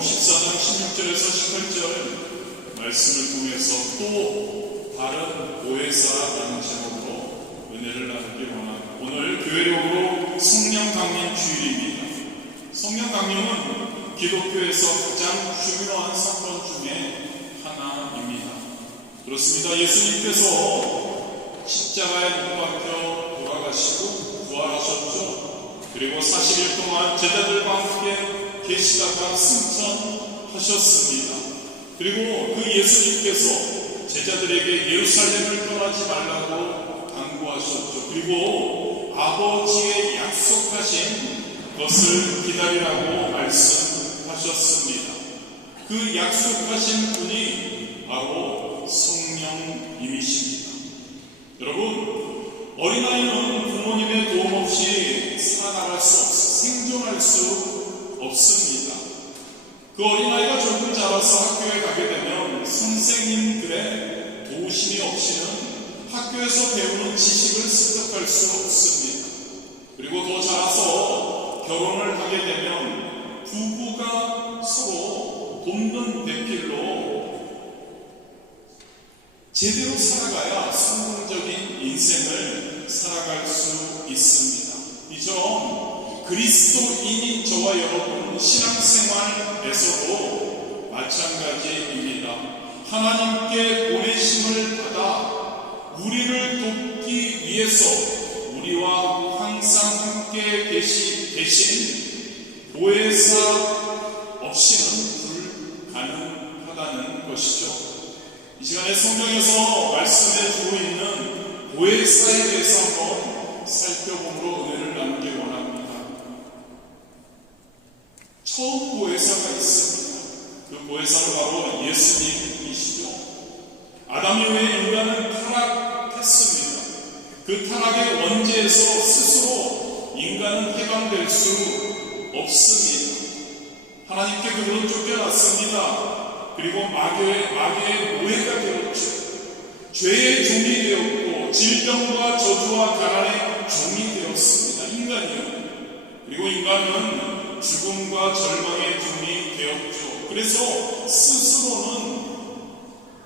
14장 16절에서 18절 말씀을 통해서 또 다른 보혜사라는 제목으로 은혜를 나누기 원합니다. 오늘 교회력으로 성령 강림 주일입니다. 성령 강림은 기독교에서 가장 중요한 사건 중에 하나입니다. 그렇습니다. 예수님께서 십자가에 못 박혀 돌아가시고 부활하셨죠. 그리고 40일 동안 제자들과 함께 계시다가 승천하셨습니다. 그리고 그 예수님께서 제자들에게 예루살렘을 떠나지 말라고 당부하셨죠. 그리고 아버지의 약속하신 것을 기다리라고 말씀하셨습니다. 그 약속하신 분이 바로 성령님이십니다. 여러분, 어린아이는 부모님의 도움 없이 살아나갈 수 없습니다. 생존할 수 없습니다. 그 어린아이가 조금 자라서 학교에 가게 되면 선생님들의 도우심이 없이는 학교에서 배우는 지식을 습득할 수 없습니다. 그리고 더 자라서 결혼을 하게 되면 부부가 서로 돕는 대필로 제대로 살아가야 성공적인 인생을 살아갈 수 있습니다. 이처럼 그리스도인인 저와 여러분 신앙생활에서도 마찬가지입니다. 하나님께 보내심을 받아 우리를 돕기 위해서 우리와 항상 함께 계신 보혜사 없이는 불가능하다는 것이죠. 이 시간에 성경에서 말씀해주고 있는 보혜사에 대해서 한번 살펴보므로 은혜를 나누기 원합니다. 처음 보혜사가 있습니다. 그 보혜사는 바로 예수님이시죠. 아담 이후에 인간은 타락했습니다. 그 타락의 원죄에서 스스로 인간은 해방될 수 없습니다. 하나님께 그들은 쫓겨났습니다. 그리고 마귀의 노예가 되었죠. 죄의 종이 되었고 질병과 저주와 가난의 종이 되었습니다. 인간이요. 그리고 인간은 죽음과 절망의 종이 되었죠. 그래서 스스로는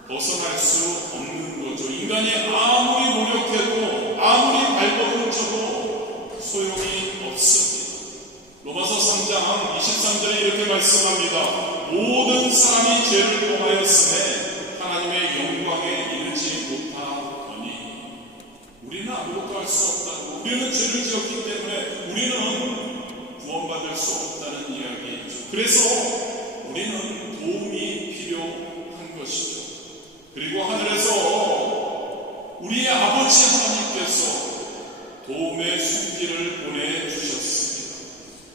벗어날 수 없는 거죠. 인간이 아무리 노력해도 아무리 발버둥 쳐도 소용이 없습니다. 로마서 3장 23절에 이렇게 말씀합니다. 모든 사람이 죄를 범하였음에 하나님의 영광에 이르지 못하더니 우리는 아무것도 할 수 없다고. 우리는 죄를 지었기 때문에 우리는 구원받을 수 없다는 이야기이죠. 그래서 우리는 도움이 필요한 것이죠. 그리고 하늘에서 우리의 아버지 하나님께서 도움의 손길을 보내주셨습니다.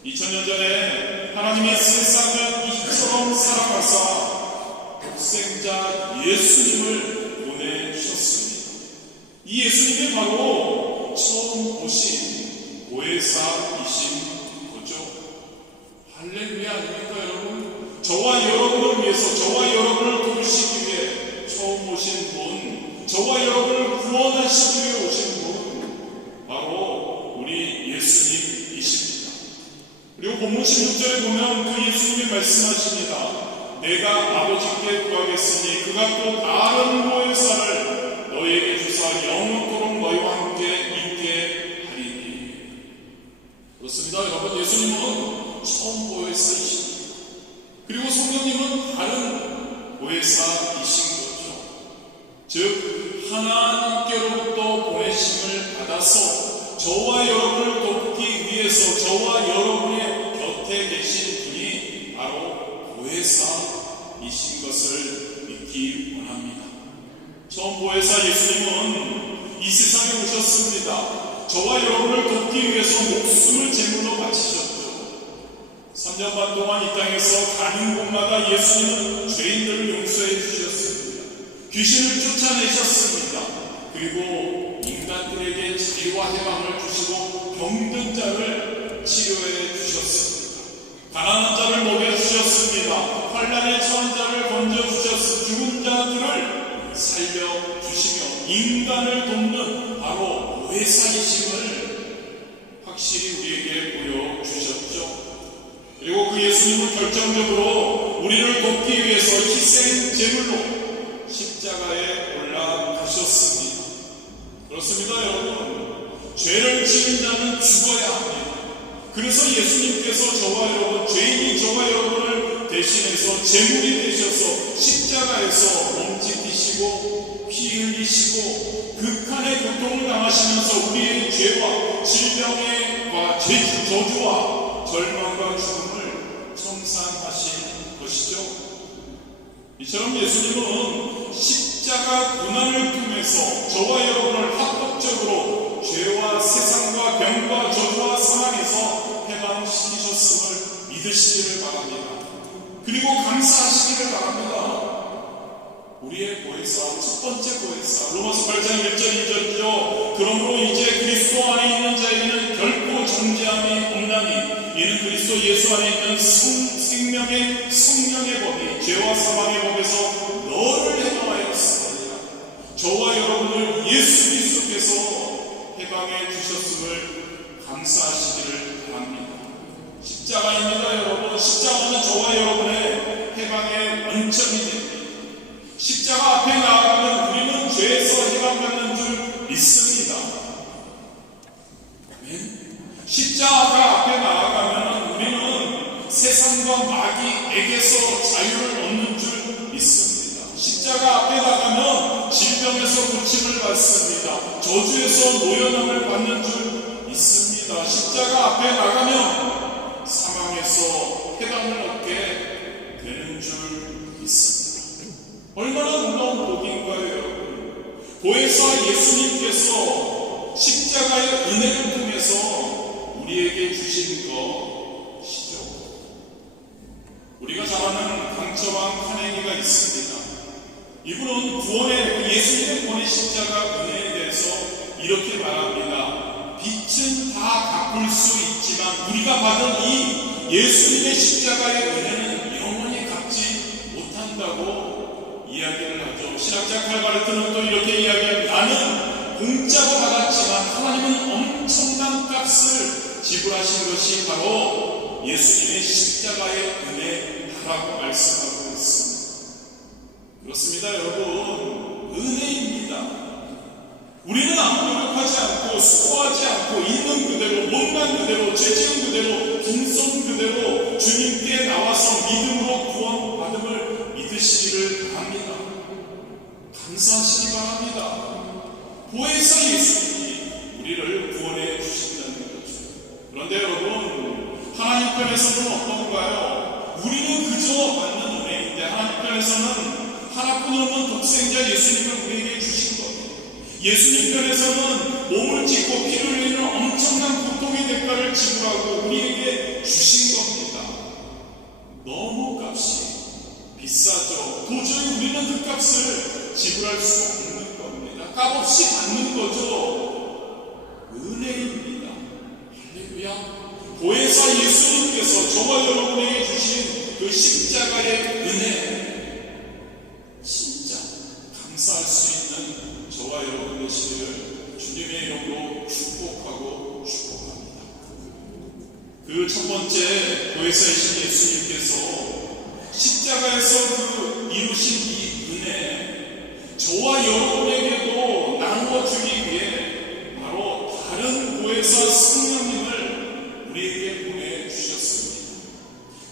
2000년 전에 하나님이 세상을 이처럼 사랑하사 독생자 예수님을 보내주셨습니다. 이 예수님이 바로 처음 오신 보혜사이신 할렐루야 아닙니까 여러분? 저와 여러분을 위해서 저와 여러분을 도우시기 위해 처음 오신 분, 저와 여러분을 구원하시기 위해 오신 분, 바로 우리 예수님이십니다. 그리고 본문 16절에 보면 그 예수님이 말씀하십니다. 내가 아버지께 구하겠으니 그가 또 다른 보혜사를 너희에게 주사 영원토록 너희와 함께 있게 하리니. 그렇습니다 여러분. 예수님은 처음 보혜사이십니다. 그리고 성령님은 다른 보혜사이신 거죠. 즉 하나님께로부터 보내심을 받아서 저와 여러분을 돕기 위해서 저와 여러분의 곁에 계신 분이 바로 보혜사이신 것을 믿기 원합니다. 처음 보혜사 예수님은 이 세상에 오셨습니다. 저와 여러분을 돕기 위해서 목숨을 제물로 바치셨죠. 3년 반 동안 이 땅에서 가는 곳마다 예수님은 죄인들을 용서해 주셨습니다. 귀신을 쫓아내셨습니다. 그리고 인간들에게 자유와 해방을 주시고 병든 자를 치료해 주셨습니다. 가난한 자를 먹여 주셨습니다. 환난에 처한 자를 건져 주셨습니다. 죽은 자들을 살려 주시며 인간을 돕는 바로 보혜사이심을 확실히 우리에게 보여주셨죠. 그리고 그 그 예수님은 결정적으로 우리를 돕기 위해서 희생 제물로 십자가에 올라가셨습니다. 그렇습니다, 여러분. 죄를 지은 자는 죽어야 합니다. 그래서 예수님께서 저와 여러분, 죄인이 저와 여러분을 대신해서 제물이 되셔서 십자가에서 몸 지키시고 피 흘리시고 극한의 고통을 당하시면서 우리의 죄와 질병과 저주와 절망과 죽음을 청산하신 것이죠. 이처럼 예수님은 십자가 고난을 통해서 저와 여러분을 합법적으로 죄와 세상과 병과 저주와 사망에서 해방시키셨음을 믿으시기를 바랍니다. 그리고 감사하시기를 바랍니다. 우리의 보혜사, 첫 번째 보혜사, 로마서 8장 1절 2절이죠. 그러므로 이제 그리스도 안에 있는 자에게는 결코 정죄함이 없나니 이는 그리스도 예수 안에 있는 생명의 성령의 법이 죄와 사망의 법에서 너를 해방하였으니 저와 여러분을 예수 그리스도께서 해방해 주셨음을 감사하시기를 바랍니다. 십자가입니다, 여러분. 십자가는 저와 여러분의 해방의 원천이 됩니다. 십자가 앞에 나아가면 우리는 죄에서 해방받는 줄 믿습니다. 아멘. 십자가 앞에 나아가면 우리는 세상과 마귀에게서 자유를 얻는 줄 믿습니다. 십자가 앞에 나가면 질병에서 고침을 받습니다. 저주에서 노연함을 받는 줄 믿습니다. 십자가 앞에 나가면 사망에서 해방을 얻게 되는 줄 믿습니다. 얼마나 놀라운 복인가요, 여러분. 보혜사 예수님께서 십자가의 은혜를 통해서 우리에게 주신 것이죠. 우리가 잘 아는 강처왕 카네기가 있습니다. 이분은 구원의 예수님의 구원의 십자가 은혜에 대해서 이렇게 말합니다. 빛은 다 갚을 수 있지만 우리가 받은 이 예수님의 십자가의 은혜는 영원히 갚지 못한다고 이야기를 하죠. 신학자 칼바르트는 또 이렇게 이야기합니다. 나는 공짜로 받았지만 하나님은 엄청난 값을 지불하신 것이 바로 예수님의 십자가의 은혜라고 말씀하고 있습니다. 그렇습니다, 여러분. 은혜입니다. 우리는 아무 노력하지 않고 수고하지 않고 있는 그대로, 못난 그대로, 죄지은 그대로, 빈손 그대로 주님께 나와서 믿음으로 구원받음을 믿으시기를 바랍니다. 감사하시기 바랍니다. 보혜사 예수님이 우리를 구원해 주신다는 거죠. 그런데 여러분, 하나님 편에서는 어떤가요? 우리는 그저 받는 은혜인데 하나님 편에서는 하나뿐 없는 독생자 예수님을 우리에게 주신 겁니다. 예수님 편에서는 몸을 찢고 피를 흘리는 엄청난 고통의 대가를 지불하고 우리에게 주신 겁니다. 너무 값이 비싸죠. 도저히 우리는 그 값을 지불할 수 없는 겁니다. 값없이 받는 거죠. 은혜입니다. 할렐루야. 보혜사 예수님께서 저와 여러분에게 주신 그 십자가의 은혜, 진짜 감사할 수 있는 저와 여러분 되시기를 주님의 이름으로 축복하고 축복합니다. 그 첫 번째 보혜사이신 예수님께서 십자가에서 이루신 이 은혜, 저와 여러분에게도 나누어주기 위해 바로 다른 보혜사 성령님을 우리에게 보내주셨습니다.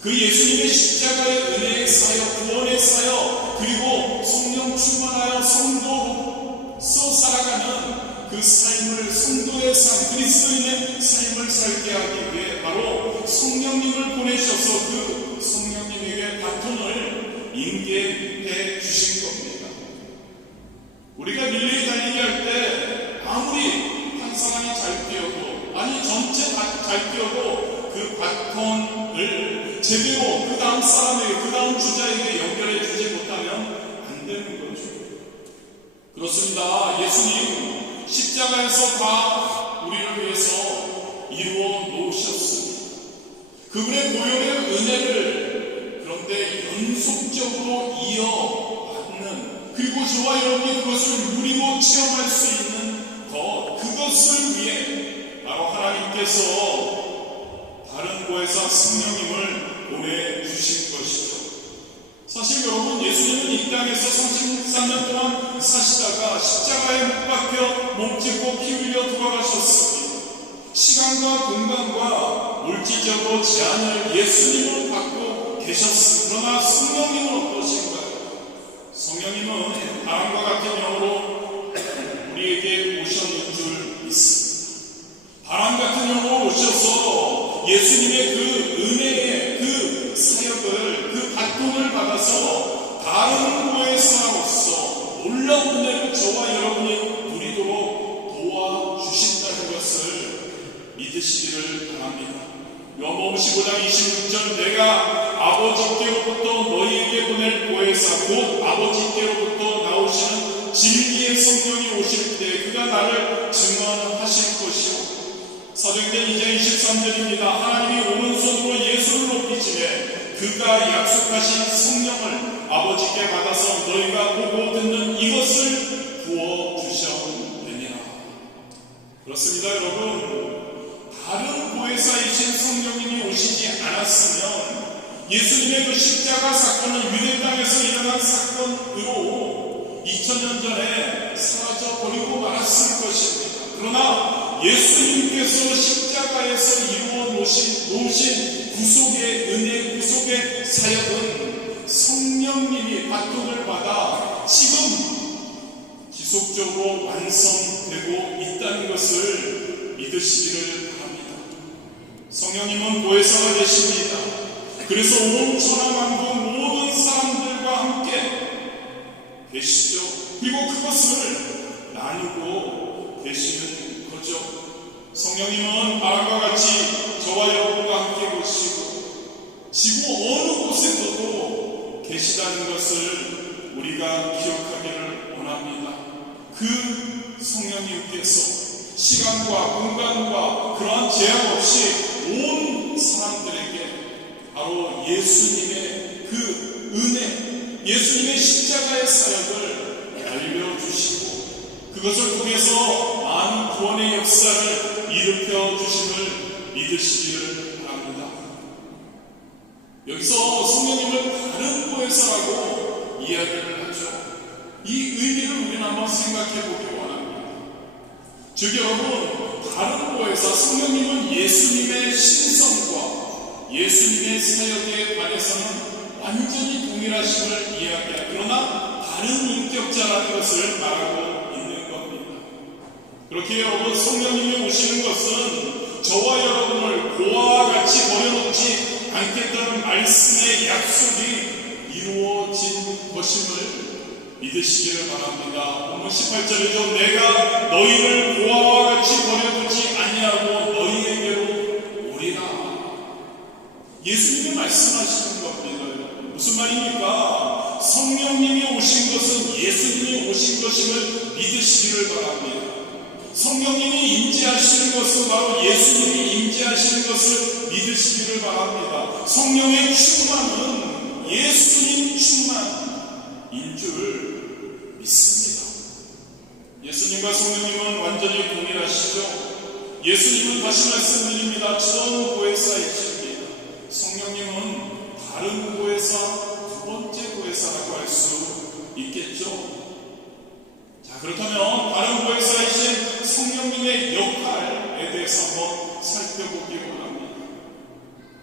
그 예수님의 십자가의 은혜의 사역, 구원의 사역, 그리고 성령 충만하여 성도로서 살아가는 그 삶을, 성도의 삶, 그리스도인의 삶을 살게 하기 위해 바로 성령님을 보내셔서 그 성령님에게 바톤을 인계해 주신 겁니다. 우리가 릴레이 달리기 할 때 아무리 한 사람이 잘 뛰어도, 아니 전체 잘 뛰어도 그 바톤을 제대로 그 다음 사람에게, 그 다음 주자에게 연결해 주지 못하면 안 되는 거죠. 그렇습니다. 예수님 십자가에서 다 우리를 위해서 이루어 놓으셨습니다. 그분의 보혈의 은혜를 그런데 연속적으로 이어받는, 그리고 저와 여러분이 그것을 누리고 체험할 수 있는 것, 그것을 위해 바로 하나님께서 다른 보혜사 성령님을 33년 동안 사시다가 십자가에 못 박혀 몸짓고 피 흘려 돌아가셨습니다. 시간과 공간과 물질적으로 제한을 예수님으로 받고 계셨습니다. 그러나 성령님은 어떠신가요? 성령님은 바람과 같은 영으로 우리에게 오셨는 줄 믿습니다. 바람 같은 영으로 오셔서 예수님의 그 은혜의 그 사역을, 그 바통을 받아서 다른 교회사로서 놀라운 은혜를 저와 여러분이 누리도록 도와주신다는 것을 믿으시기를 바랍니다. 요한복음 15장 26절 내가 아버지께로부터 너희에게 보낼 보혜사 곧 아버지께로부터 나오시는 진리의 성령이 오실 때 그가 나를 증언하실 것이요. 사도행전 2장 23절입니다. 하나님이 오른손으로 예수를 높이시되 그가 약속하신 성령을 아버지께 받아서 너희가 보고 듣는 이것을 부어주셨느니라. 그렇습니다 여러분. 다른 보혜사이신 성령님이 오시지 않았으면 예수님의 그 십자가 사건은 유대 땅에서 일어난 사건으로 2000년 전에 사라져버리고 말았을 것입니다. 그러나 예수님께서 십자가에서 이루어 놓으신 구속의 은혜, 구속의 사역은 성령님이 바통을 받아 지금 지속적으로 완성되고 있다는 것을 믿으시기를 바랍니다. 성령님은 보혜사가 되십니다. 그래서 온 천하만국 모든 사람들과 함께 계시죠. 그리고 그것을 나누고 계시는 거죠. 성령님은 바람과 같이 저와 여러분과 함께 계시고 지구 어느 곳에서도 계시다는 것을 우리가 기억하기를 원합니다. 그 성령님께서 시간과 공간과 그러한 제한 없이 온 사람들에게 바로 예수님의 그 은혜, 예수님의 십자가의 사역을 알려주시고 그것을 통해서 많은 구원의 역사를 일으켜 주심을 믿으시기를 바랍니다. 여기서 성령님을 다른 보혜사라고 이야기를 하죠. 이 의미를 우리는 한번 생각해 보기 원합니다. 즉 여러분, 다른 보혜사 성령님은 예수님의 신성과 예수님의 사역에 관해서는 완전히 동일하심을 이야기합니다. 그러나 다른 인격자라는 것을 말하고 있는 겁니다. 그렇게 여러분, 성령님이 오시는 것은 저와 여러분을 고아와 같이 버려놓지 않겠다는 말씀의 약속이 이루어진 것임을 믿으시기를 바랍니다. 본문 18절이죠. 내가 너희를 고아와 같이 버려두지 아니하고 너희에게로 오리라. 예수님이 말씀하시는 겁니다. 무슨 말입니까? 성령님이 오신 것은 예수님이 오신 것임을 믿으시기를 바랍니다. 성령님이 임재하시는 것은 바로 예수님이 임재하시는 것을 믿으시기를 바랍니다. 성령의 충만은 예수님 충만인 줄 믿습니다. 예수님과 성령님은 완전히 동일하시죠. 예수님은 다시 말씀드립니다. 처음 보혜사이십니다. 성령님은 다른 보혜사, 두 번째 보혜사라고 할 수 있겠죠. 자, 그렇다면 다른 보혜사이신 성령님의 역할에 대해서 한번 살펴보기 원합니다.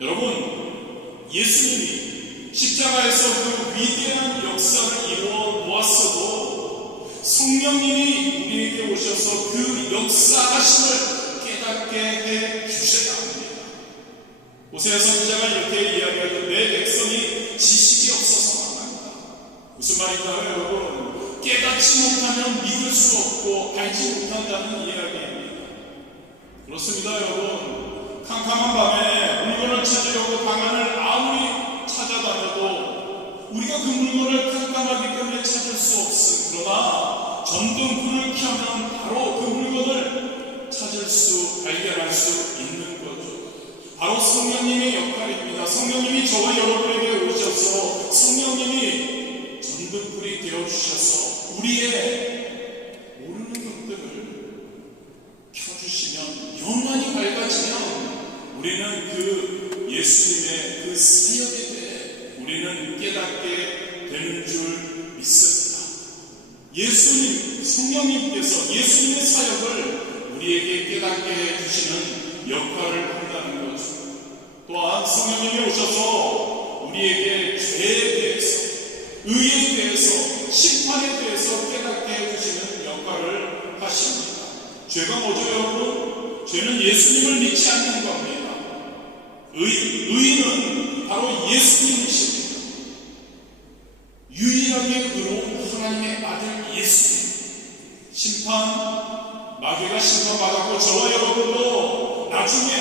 여러분, 예수님이 십자가에서 그 위대한 역사를 이루어 놓았어도 성령님이 우리에게 오셔서 그 역사하심을 깨닫게 해 주셔야 합니다. 호세아 선지자가 이렇게 이야기하죠. 내 백성이 지식이 없어서 망한다. 무슨 말인가요, 여러분? 깨닫지 못하면 믿을 수 없고 알지 못한다는 이야기입니다. 그렇습니다, 여러분. 캄캄한 밤에 물건을 찾으려고 방안을 아무리 찾아다녀도 우리가 그 물건을 깜깜하기 때문에 찾을 수 없음. 그러나 전등불을 켜면 바로 그 물건을 찾을 수, 발견할 수 있는 거죠. 바로 성령님의 역할입니다. 성령님이 저와 여러분에게 오셔서 성령님이 전등불이 되어주셔서 우리의 모르는 것들을 켜주시면, 영원히 밝아지면 우리는 그 예수님의 그 사역에 대해 우리는 깨닫게 되는 줄 믿습니다. 예수님, 성령님께서 예수님의 사역을 우리에게 깨닫게 해주시는 역할을 한다는 거죠. 또한 성령님이 오셔서 우리에게 죄에 대해서, 의에 대해서, 심판에 대해서 깨닫게 해주시는 역할을 하십니다. 죄가 뭐죠, 여러분? 죄는 예수님을 믿지 않는 겁니다. 의는 바로 예수님이십니다. 유일하게 의로운 하나님의 아들 예수님. 마귀가 심판받았고 저와 여러분도 나중에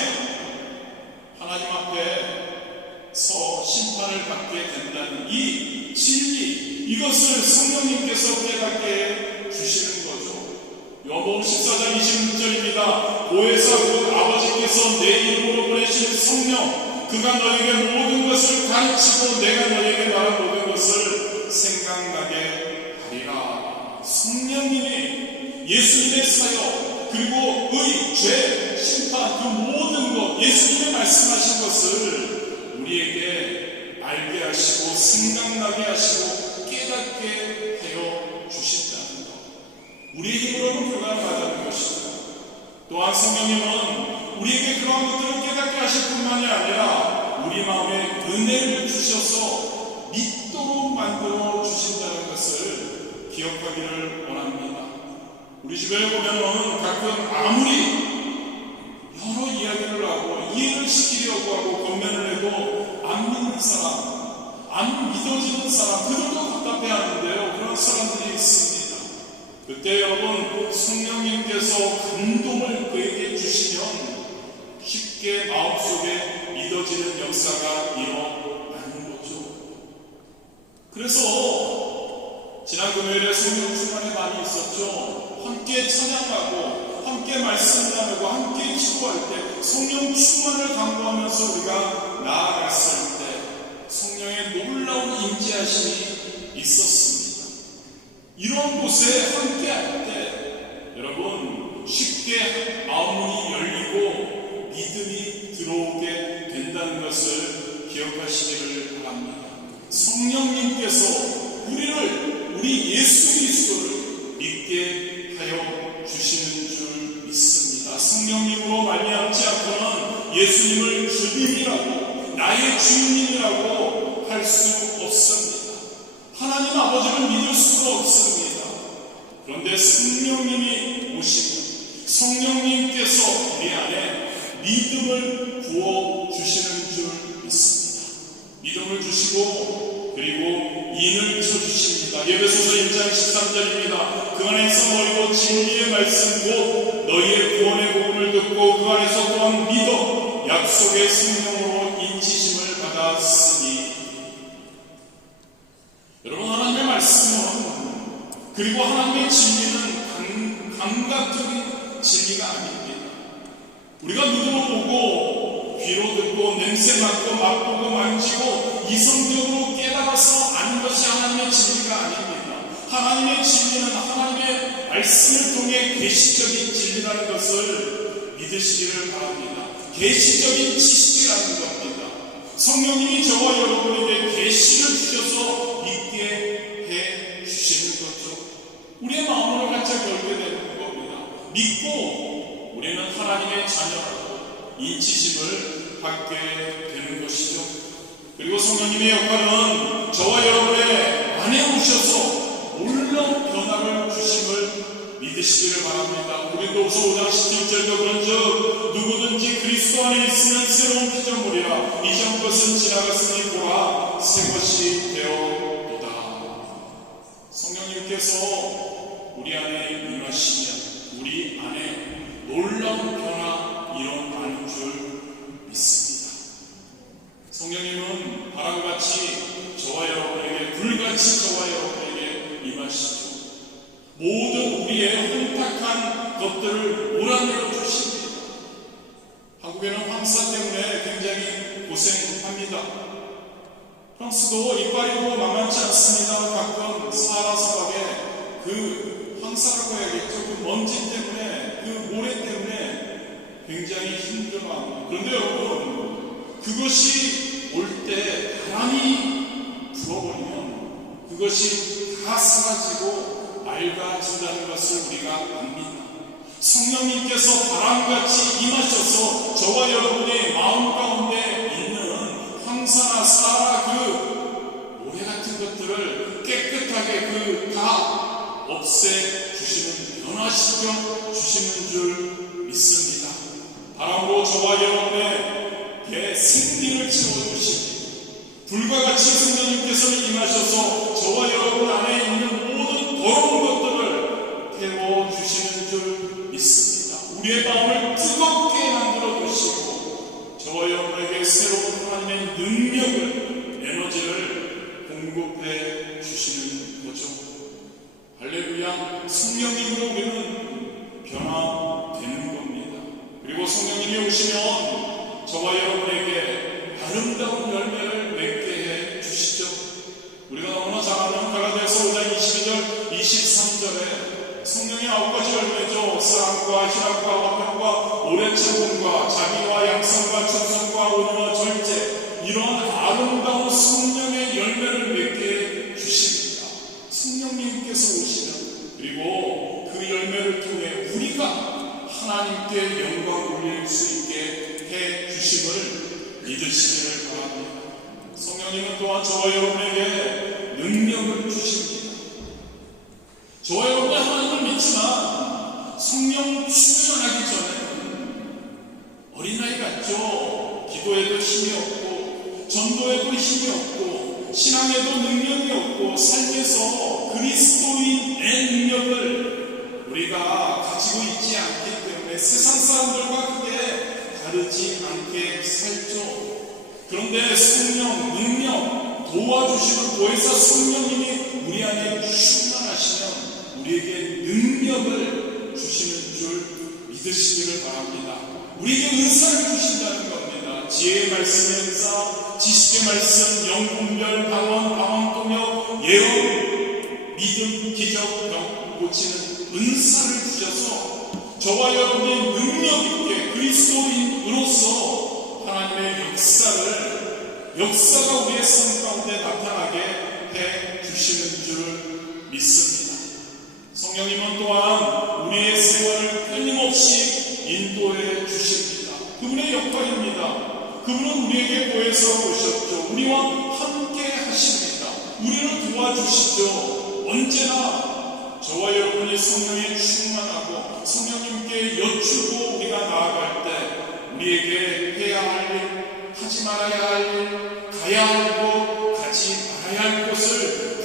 하나님 앞에서 심판을 받게 된다는 이 진리, 이것을 성령님께서 깨닫게 주시는 거죠. 요한복음 14장 26절입니다. 보혜사 곧 아버지께서 내 이름으로 보내신 성령, 그가 너에게 모든 것을 가르치고 내가 너에게 말한 모든 것을 생각나게 하리라. 성령님이 예수님의 사역, 그리고 의, 죄, 심판, 그 모든 것, 예수님이 말씀하신 것을 우리에게 알게 하시고 생각나게 하시고 깨닫게 하여 주신다는 것. 우리의 힘으로는 불가능하다는 것이죠. 또한 성령님은 우리에게 그러한 것들을 깨닫게 하실 뿐만이 아니라 우리 마음에 은혜를 주셔서 믿도록 만들어 주신다는 것을 기억하기를 원합니다. 우리 주변에 보면은 가끔 아무리 여러 이야기를 하고 이해를 시키려고 하고 권면을 해도 안 믿는 사람, 안 믿어지는 사람, 그들도 답답해 하는데요. 그런 사람들이 있습니다. 그때 여러분, 성령님께서 감동을 그에게 주시면 쉽게 마음속에 믿어지는 역사가 일어나는 거죠. 그래서 지난 금요일에 성령 충만이 많이 있었죠. 함께 찬양하고 함께 말씀 나누고 함께 기도할 때 성령 충만을 강구하면서 우리가 나아갔을 때 성령의 놀라운 임재하심이 있었습니다. 이런 곳에 함께 할 때 여러분 쉽게 마음문이 열리고 믿음이 들어오게 된다는 것을 기억하시기를 바랍니다. 성령님께서 우리 예수 그리스도를 믿게 하여 주시는 줄 믿습니다. 성령님으로 말미암지 않고는 예수님을 주님이라고, 나의 주님이라고 할 수 없습니다. 하나님 아버지를 믿을 수가 없습니다. 그런데 성령님이 오시고 성령님께서 우리 안에 믿음을 부어 주시는 줄 믿습니다. 믿음을 주시고 그리고 인을 쳐주십니다. 예배소서 1장 13절입니다. 그 안에서 너희도 진리의 말씀 곧 너희의 구원의 복음을 듣고 그 안에서 또한 믿어 약속의 성령으로 인치심을 받았으니. 여러분, 하나님의 말씀은 그리고 하나님의 진리는 감각적인 진리가 아닙니다. 우리가 눈으로 보고 귀로 듣고 냄새 맡고 맛보고 만지고 이성적으로 깨달아서 아는 것이 하나님의 진리가 아닙니다. 하나님의 진리는 하나님의 말씀을 통해 계시적인 진리라는 것을 믿으시기를 바랍니다. 계시적인 지식이라는 겁니다. 성령님이 저와 여러분에게 계시를 주셔서 믿게 해 주시는 거죠. 우리의 마음으로 활짝 열게 되는 겁니다. 믿고 우리는 하나님의 자녀라고 인치심을 받게 되는 것이죠. 그리고 성령님의 역할은 저와 여러분의 안에 오셔서 놀라운 변화를 주심을 믿으시기를 바랍니다. 고린도후서 5장 17절도 그런즉 누구든지 그리스도 안에 있으면 새로운 피조물이라 이전 것은 지나갔으니 보라 새 것이 되었도다. 성령님께서 우리 안에 임하시면 우리 안에 놀라운 변화 일어나는 줄 믿습니다. 성령님은 바람같이 저와 여러분에게, 불같이 저와 여러분에게 임하시죠. 모든 우리의 혼탁한 것들을 몰아내어 주십니다. 한국에는 황사 때문에 굉장히 고생합니다. 프랑스도 이파리도 만만치 않습니다. 가끔 사하라 사막에 그 황사라고 해야겠죠. 그 먼지 때문에, 그 모래 때문에 굉장히 힘들어합니다. 그런데 여러분, 그것이 올 때 바람이 불어버리면 그것이 다 사라지고 맑아진다는 것을 우리가 압니다. 성령님께서 바람같이 임하셔서 저와 여러분의 마음 가운데 있는 황사나 사라 그 모래 같은 것들을 깨끗하게 다 없애주시는, 변화시켜 주시는 줄 믿습니다. 바람으로 저와 여러분의 생기를 채워주시고 불과 같이 성령님께서는 임하셔서 저와 여러분 안에 있는 모든 더러운 것들을 태워주시는 줄 믿습니다. 우리의 마음을 뜨겁게 만들어 주시고 저와 여러분에게 새로운 하나님의 능력을, 에너지를 공급해 주시는 거죠. 할렐루야. 성령님으로 우리는 변화되는 겁니다. 그리고 성령님이 오시면 저와 여러분에게 아름다운 열매를 맺게 해 주시죠. 우리가 너무나 잘 아는 갈라디아서 5장 22절 23절에 성령의 9가지 열매죠. 사랑과 희락과 화평과 오래 참음과 자비와 양성과 충성과 온유와 절제, 이러한 아름다운 성령의 열매를 맺게 해 주십니다. 성령님께서 오시면, 그리고 그 열매를 통해 우리가 하나님께 영광 올릴 수 있게 해 주심을 믿으시기를 바랍니다. 성령님은 또한 저와 여러분에게 능력을 주십니다. 저와 여러분은 하나님을 믿지만 성령 충만하기 전에는 어린아이 같죠. 기도에도 힘이 없고 전도에도 힘이 없고 신앙에도 능력이 없고 삶에서 그리스도인의 능력을 우리가 가지고 있지 않기 때문에 세상 사람들과 크게 다르지 않게 살죠. 그런데 성령, 능력, 도와주시는 보혜사 성령님이 우리 안에 충만하시면 우리에게 능력을 주시는 줄 믿으시기를 바랍니다. 우리에게 은사를 주신다는 겁니다. 지혜의 말씀의 은사, 지식의 말씀, 영분별, 방언 통역, 예언, 믿음, 기적, 병 고치는 은사를 주셔서 저와 여러분이 능력 있게 그리스도인으로서 하나님의 역사가 우리의 삶 가운데 나타나게 해 주시는 줄 믿습니다. 성령님은 또한 우리의 생활을 끊임없이 인도해 주십니다. 그분의 역할입니다. 그분은 우리에게 보혜사로 오셨죠. 우리와 함께 하십니다. 우리를 도와주시죠. 언제나 저와 여러분이 성령에 충만하고 성령님께 여쭈고 우리가 나아갈 때 우리에게 해야 할 일, 하지 말아야 할 일, 가야 할 곳, 가지 말아야 할 곳을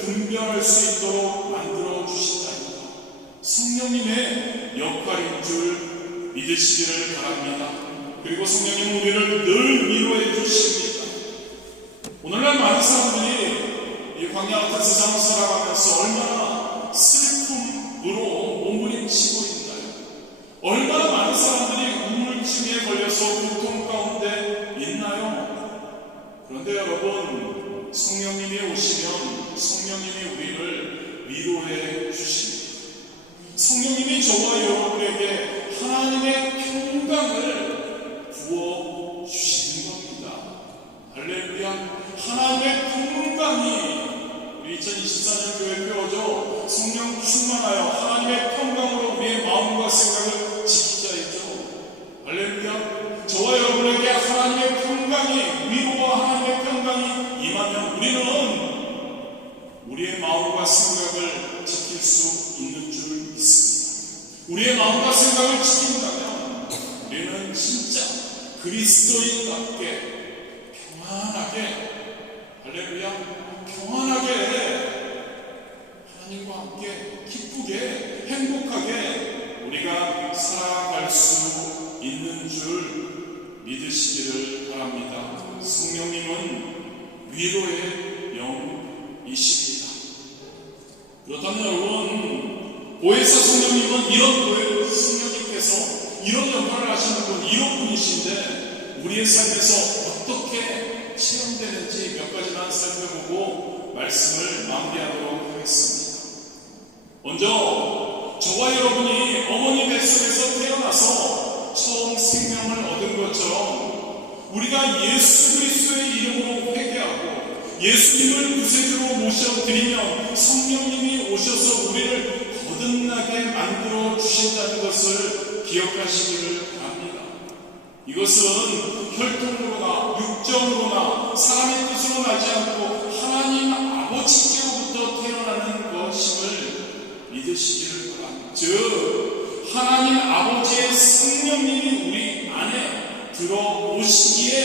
분별할 수 있도록 만들어 주신다니까 성령님의 역할인 줄 믿으시기를 바랍니다. 그리고 성령님은 우리를 늘 위로해 주십니다. 오늘날 많은 사람들이 이 광야 같은 세상을 살아가면서 얼마나 슬픔으로 몸부림치고 있나요? 얼마나 많은 사람들이 우울증에 걸려서 고통 가운데 있나요? 그런데 여러분, 성령님이 오시면 성령님이 우리를 위로해 주십니다. 성령님이 저와 여러분에게 하나님의 평강을 부어 주시는 겁니다. 할렐루야. 하나님의 평강이 우리 2024년 교회 표어죠. 성령 충만하여 하나님의 평강으로 우리의 마음과 생각을 지키자이죠. 할렐루야. 저와 여러분에게 하나님의 평강이, 위로와 하나님의 평강이 임하면 우리는 우리의 마음과 생각을 지킬 수 있는 줄 믿습니다. 우리의 마음과 생각을 지킨다면 우리는 진짜 그리스도인답게 평안하게, 할렐루야, 평안하게 하나님과 함께 기쁘게 행복하게 우리가 살아갈 수 있는 줄 믿으시기를 바랍니다. 성령님은 위로의 영이십니다. 그렇다면 여러분, 보혜사 성령님은 성령님께서 이런 역할을 하시는 분, 이런 분이신데 우리의 삶에서 어떻게 체험되는지 몇 가지만 살펴보고 말씀을 마무리하도록 하겠습니다. 먼저 저와 여러분이 어머니 뱃속에서 태어나서 처음 생명을 얻은 것처럼 우리가 예수 그리스도의 이름으로 회개하고 예수님을 구세주로 모셔드리면 성령님이 오셔서 우리를 거듭나게 만들어 주신다는 것을 기억하시기를 바랍니다. 이것은 혈통으로나 육정으로나 사람의 뜻으로 나지 않고 하나님 아버지께로부터 태어나는 것임을 믿으시기를 바랍니다. 즉 하나님 아버지의 성령님이 우리 안에 들어오시기에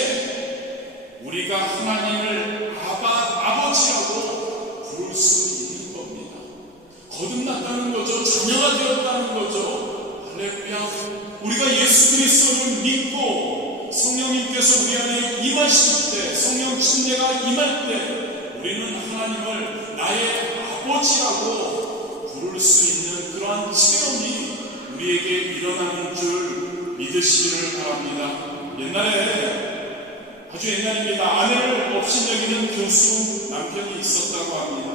우리가 하나님을 아버지라고 부를 수 있는 겁니다. 거듭났다는 거죠. 자녀가 되었다는 거죠. 할렐루야. 우리가 예수 그리스도를 믿고 성령님께서 우리 안에 임하실 때, 성령 침례가 임할 때 우리는 하나님을 나의 아버지라고 부를 수 있는 그러한 체험이 우리에게 일어나는 줄 믿으시기를 바랍니다. 옛날에 아주 옛날입니다. 아내를 업신여기는 교수 남편이 있었다고 합니다.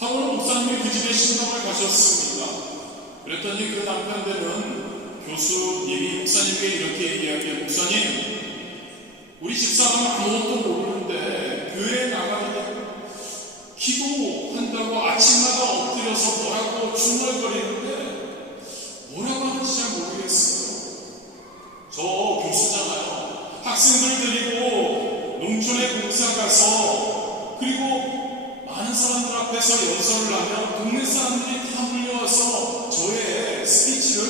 하루는 목사님이 그 집에 신방을 가셨습니다. 그랬더니 그 남편들은 교수님이 목사님에게 이렇게 얘기하기에, 목사님, 우리 집사람은 아무것도 모르는데 교회에 나가는데 기도한다고 아침마다 엎드려서 뭐라고 중얼거리는데 뭐라고 하는지 잘 모르겠어요. 저 교수잖아요. 학생들 데리고 농촌에 봉사 가서 그리고 많은 사람들 앞에서 연설을 하면 동네 사람들이 다 몰려와서 저의 스피치를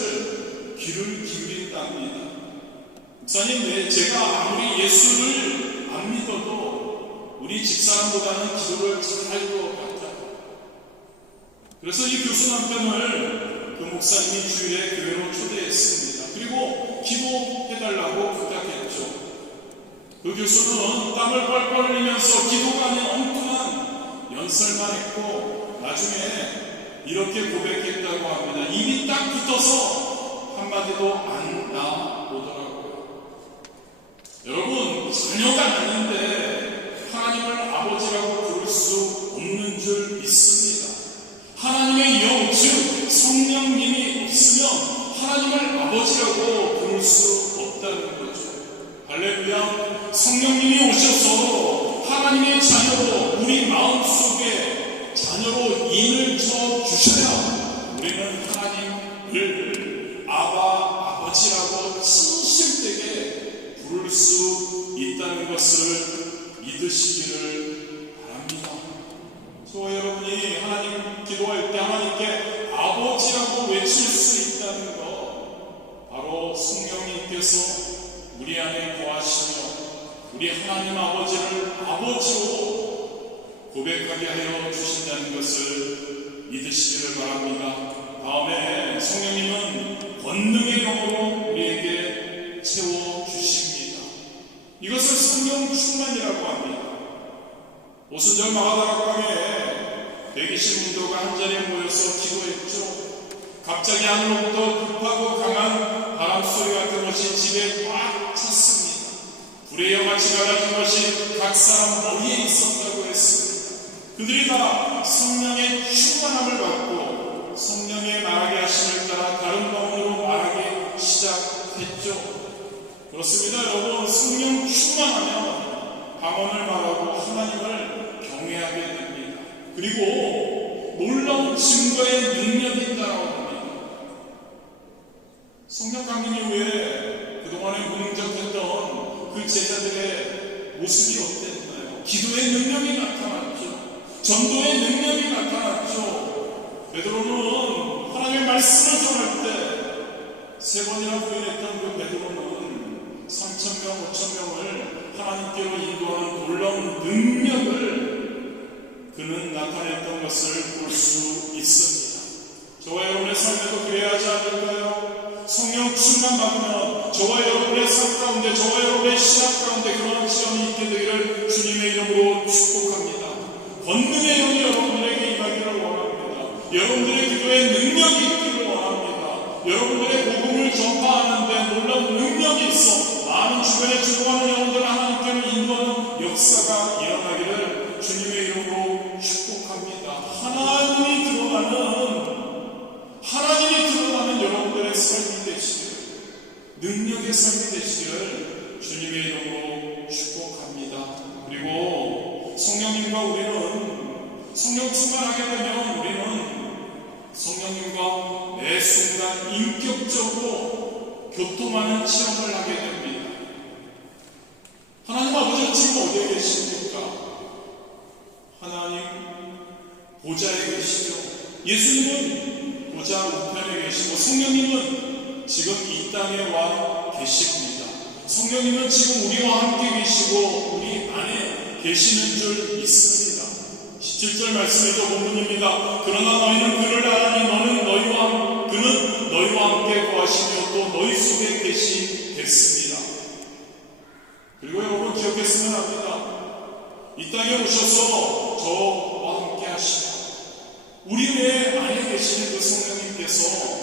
귀를 기울인답니다. 목사님, 제가 아무리 예수를 안 믿어도 우리 집사람보다는 기도를 잘할 것 같아요. 그래서 이 교수 남편을 그 목사님이 주일에 교회로 초대했습니다. 그리고 기도해달라고 부탁했죠. 그 교수는 땀을 뻘뻘 흘리면서 기도가 아닌 엉뚱한 연설만 했고 나중에 이렇게 고백했다고 합니다. 입이 딱 붙어서 한마디도 안 나오더라고요. 여러분, 자녀가 아닌데 하나님을 아버지라고 부를 수 없는 줄 믿습니다. 하나님의 영, 즉 성령님이 없으면 하나님을 아버지라고 부를 수 없다는 거죠. 할렐루야. 성령님이 오셔서 하나님의 자녀로 우리 마음속에 자녀로 인을 쳐 주셔야 우리는 하나님을 아버지라고 진실되게 부를 수 있다는 것을 믿으시기를 바랍니다. 저와 여러분이 하나님 기도할 때 하나님께 아버지라고 외칠 수 있다는 것, 바로 성령님께서 우리 안에 거하시며 우리 하나님 아버지를 아버지로 고백하게 하여 주신다는 것을 믿으시기를 바랍니다. 다음에 성령님은 권능의 영으로 우리에게 채워주십니다. 이것을 성령 충만이라고 합니다. 오순절 마가다락방에 120문도가 한자리에 모여서 기도했죠. 갑자기 하늘로부터 급하고 강한 바람소리 같은 것이 집에 꽉 찼습니다. 불의 영같이 갈라진 것이 각 사람 머리에 있었다고 했습니다. 그들이 다 성령의 충만함을 받고 성령의 말하게 하심을 따라 다른 방언으로 말하기 시작했죠. 그렇습니다. 여러분, 성령 충만하면 방언을 말하고 하나님을 경외하게 됩니다. 그리고 놀라운 증거의 능력이 따라옵니다. 성령 강림 이후에 그동안에 무능력했던 그 제자들의 모습이 어땠나요? 기도의 능력이 나타났죠. 전도의 능력이 나타났죠. 베드로는 하나님의 말씀을 전할 때 3번이나 부인했던 그 베드로는 3,000명, 5,000명을 하나님께로 인도하는 놀라운 능력을 그는 나타냈던 것을 볼 수 있습니다. 저와 여러분의 삶에도 그래야 하지 않을까요? 성령 충만 받으면 저와 여러분의 삶 가운데, 저와 여러분의 신앙 가운데 그러한 시험이 있게 되기를 주님의 이름으로 축복합니다. 권능의 영이 여러분들에게 임하기를 원합니다. 여러분들의 기도에 능력이 있기를 원합니다. 여러분들의 복음을 전파하는데 놀라운 능력이 있어 많은 주변에 주도하는 영혼들을 하나님께로 인도하는 역사가 일어나기를 주님의 이름으로 축복합니다. 하나님이 드러나는 여러분들의 삶이 되시기를, 능력의 삶이 되시기를 주님의 이름으로 축복합니다. 그리고 성령님과 우리는 성령 충만하게 되면 우리는 성령님과 매 순간 인격적으로 교통하는 체험을 하게 됩니다. 하나님 아버지는 지금 어디에 계십니까? 하나님 보좌에 계시죠. 예수님은 보좌 우편에 계시고 성령님은 지금 이 땅에 와 계십니다. 성령님은 지금 우리와 함께 계시고 우리 안에 계시는 줄 믿습니다. 17절 말씀이죠. 본문입니다. 그러나 너희는 그를 알아니 그는 너희와 함께 거하시며 또 너희 속에 계시겠습니다. 그리고 여러분 기억했으면 합니다. 이 땅에 오셔서 저와 함께 하시고 우리 내 안에 계시는 그 성령님께서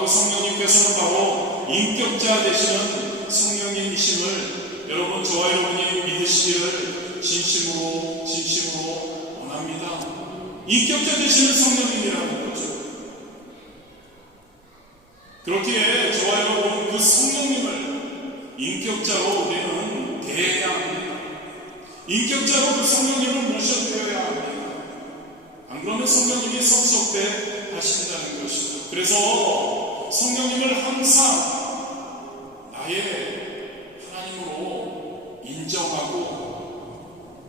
그 성령님께서는 바로 인격자 되시는 성령님이심을 여러분 저와 여러분이 믿으시기를 진심으로 원합니다. 인격자 되시는 성령님이라는 거죠. 그렇기에 저와 여러분 그 성령님을 인격자로 우리는 대해야 합니다. 인격자로 그 성령님을 모셔드려야 합니다. 안 그러면 성령님이 섭섭해 하신다는 것이죠. 그래서 성령님을 항상 나의 하나님으로 인정하고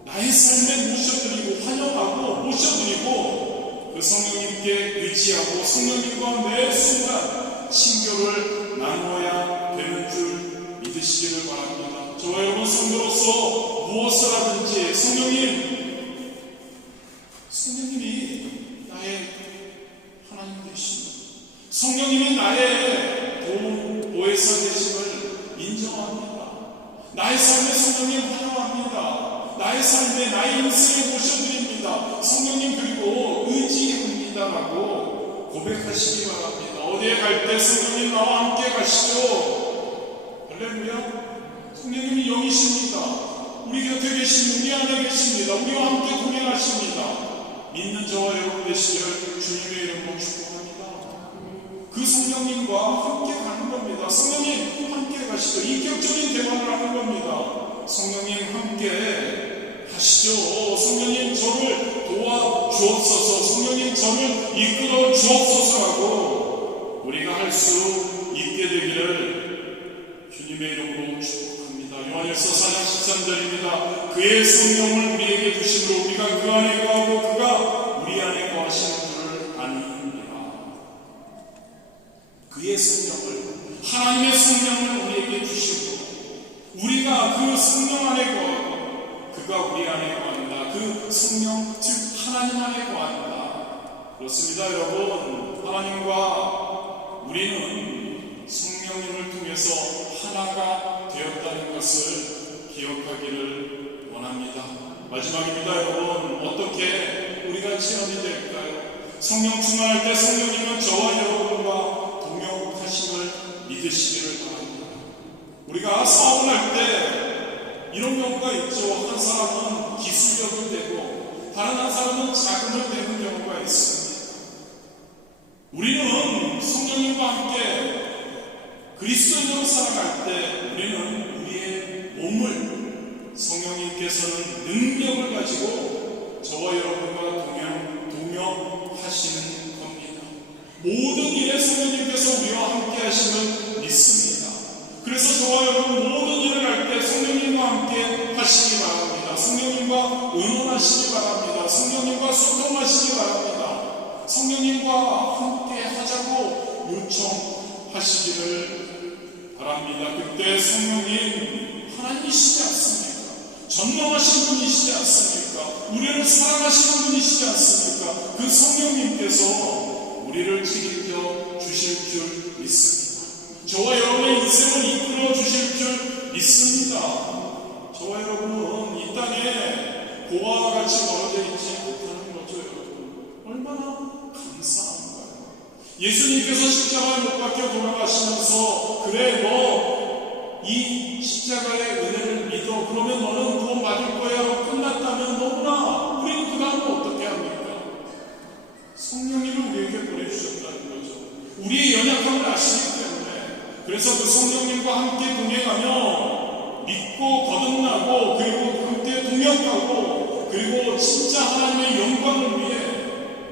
나의 삶에 모셔드리고 환영하고 모셔드리고 그 성령님께 의지하고 성령님과 매 순간 친교를 나누어야 되는 줄 믿으시기를 바랍니다. 저와 여러분 성도로서 무엇을 하든지 성령님이 나의 하나님 되십니다. 성령님이 나의 보혜사 되심을 인정합니다. 나의 삶에 성령님 환영합니다. 나의 삶에 나의 인생에 모셔드립니다. 성령님 그리고 의지합니다라고 고백하시기 바랍니다. 어디에 갈 때 성령님 나와 함께 가시죠. 할렐루야. 성령님이 영이십니다. 우리 곁에 계십니다. 우리 안에 계십니다. 우리와 함께 동행하십니다. 믿는 저와 여러분 되시기를 주님의 이름으로 축복합니다. 그 성령님과 함께 가는 겁니다. 성령님 함께 가시죠. 인격적인 대화를 하는 겁니다. 성령님 함께 하시죠. 성령님 저를 도와주옵소서. 성령님 저를 이끌어 주옵소서라고 우리가 할 수 있게 되기를 주님의 이름으로 축복합니다. 요한일서 4장 13절입니다. 그의 성령을 우리에게 주심으로 우리가 그 안에 거하고 그가 우리 안에 거하시는 줄을 아니니라. 그의 성령을 하나님의 성령을 우리에게 주시고 우리가 그 성령 안에 거하고 그가 우리 안에 거한다. 그 성령 즉 하나님 안에 거한다. 그렇습니다. 여러분 하나님과 우리는 성령님을 통해서 하나가 되었다는 것을 기억하기를 원합니다. 마지막입니다. 여러분 어떻게 우리가 체험이 될까요? 성령 충만할 때 성령님은 저와 여러분과 동역하심을 믿으시기를 바랍니다. 우리가 사업을 할 때 이런 경우가 있죠. 한 사람은 기술력이 되고 다른 한 사람은 자금을 내는 경우가 있습니다. 우리는 성령님과 함께 그리스도인으로 살아갈 때 우리는 우리의 몸을 성령님께서는 능력을 가지고 저와 여러분과 동역하시는 겁니다. 모든 일에 성령님께서 우리와 함께 하심을 믿습니다. 그래서 저와 여러분 모든 일을 할 때 성령님과 함께 하시기 바랍니다. 성령님과 의논하시기 바랍니다. 성령님과 소통하시기 바랍니다. 성령님과 함께 하자고 요청하시기를 바랍니다. 그때 성령님 하나님이시지 않습니까? 전능하신 분이시지 않습니까? 우리를 사랑하시는 분이시지 않습니까? 그 성령님께서 우리를 책임져 주실 줄 믿습니다. 저와 여러분의 인생을 이끌어 주실 줄 믿습니다. 저와 여러분은 이 땅에 고아와 같이 멀어져 있지 못하는 거죠. 여러분 얼마나 감사한가요? 예수님께서 십자가에 못 박혀 돌아가시면서 그래 너 이 십자가의 은혜를 믿어 그러면 너는 구원 받을 거야 라고 끝났다면 너무나 우리는 그 다음에 어떻게 합니까? 성령님을 우리에게 보내주셨다는 거죠. 우리의 연약함을 아시기 때문에 그래서 그 성령님과 함께 동행하며 믿고 거듭나고 그리고 함께 동역하고 그리고 진짜 하나님의 영광을 위해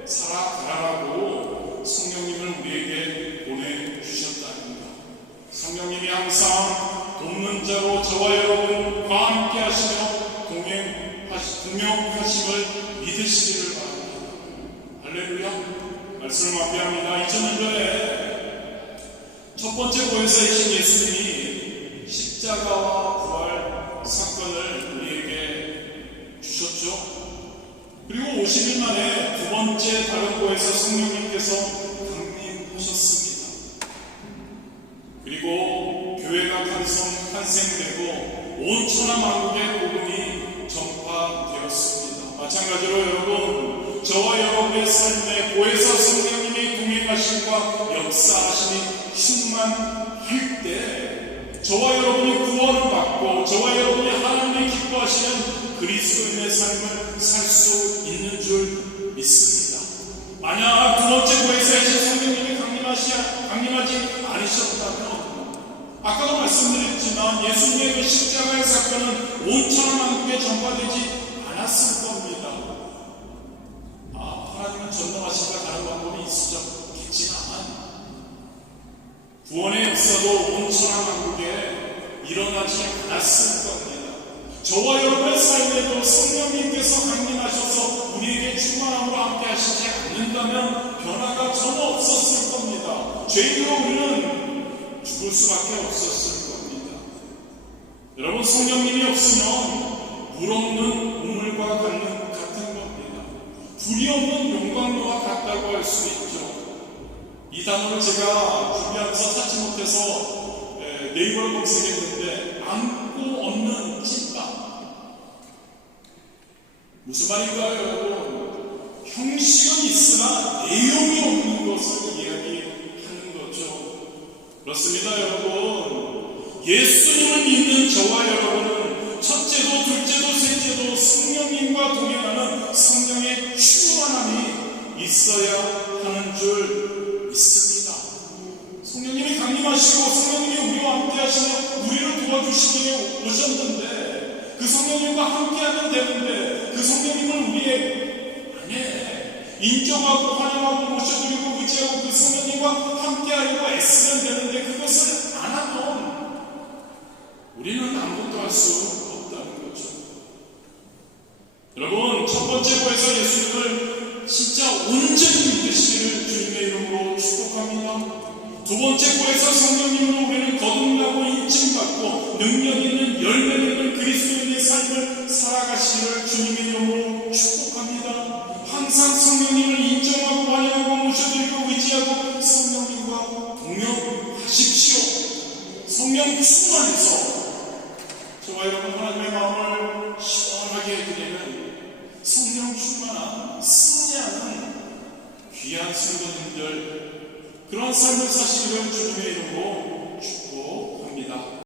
살아가라고 함께 하시며 동역하심을 믿으시기를 바랍니다. 할렐루야. 말씀을 마무리합니다. 2000년 전에 첫 번째 보혜사이신 예수님이 십자가와 부활 사건을 우리에게 주셨죠. 그리고 50일 만에 두 번째 다른 보혜사 성령님께서 강림하셨습니다. 그리고 교회가 탄생되고 온 천하 만국의 복음이 전파되었습니다. 마찬가지로 여러분, 저와 여러분의 삶에 보혜사 성령님의 동행하심과 역사하심이 충만할 때 저와 여러분이 구원을 받고 저와 여러분이 하나님의 기뻐하시는 그리스도인의 삶을 살 수 있는 줄 믿습니다. 만약 두 번째 보혜사이신 성령님이 강림하지 않으셨다면 아까도 말씀드렸지만 예수님의 그 십자가의 사건은 온 천하 만국에 전파되지 않았을 겁니다. 하나님은 전능하시다 가는 방법이 있으셨겠지만 구원의 역사도 온 천하 만국에 일어나지 않았을 겁니다. 저와 여러분의 삶에도 성령님께서 강림하셔서 우리에게 충만함으로 함께 하시지 않는다면 변화가 전혀 없었을 겁니다. 죄인으로 우리는 죽을 수밖에 없었을 겁니다. 여러분, 성령님이 없으면 물 없는 우물과 같은 겁니다. 불이 없는 용광로와 같다고 할 수 있죠. 이 단어를 제가 준비하면서 찾지 못해서 네이버를 검색했는데 안고 없는 찐빵. 무슨 말인가요, 여러분? 형식은 있으나 내용이 없는 것을 이야기하는 거죠. 그렇습니다, 여러분. 예수님을 믿는 저와 여러분은 첫째도 둘째도 셋째도 성령님과 동행하는 성령의 충만함이 있어야 하는 줄 믿습니다. 성령님이 강림하시고 성령님이 우리와 함께 하시며 우리를 도와주시기 위해 오셨는데 그 성령님과 함께하면 되는데 그 성령님을 우리의 안에 인정하고 환영하고 모셔드리고 의지하고 그 성령님과 함께하려고 애쓰면 되는데 그것을 안 하면 우리는 아무것도 할 수 없다는 거죠. 여러분, 첫 번째 보혜사 예수님을 진짜 온전히 믿으시기를 주님의 이름으로 축복합니다. 두 번째 보혜사 성령님으로 우리는 거듭나고 인증받고 능력 있는 열매 있는 그리스도인의 삶을 살아가시기를 주님의 이름으로 축복합니다. 항상 성령님을 인정하고 환영하고 모셔드리고 의지하고 성령님과 동역하십시오. 성령 충만해서 저와 여러분 하나님의 마음을 시원하게 해드리는 성령 충만한 승리하는 귀한 성도님들 그런 삶을 사시기를 주님의 이름으로 축복합니다.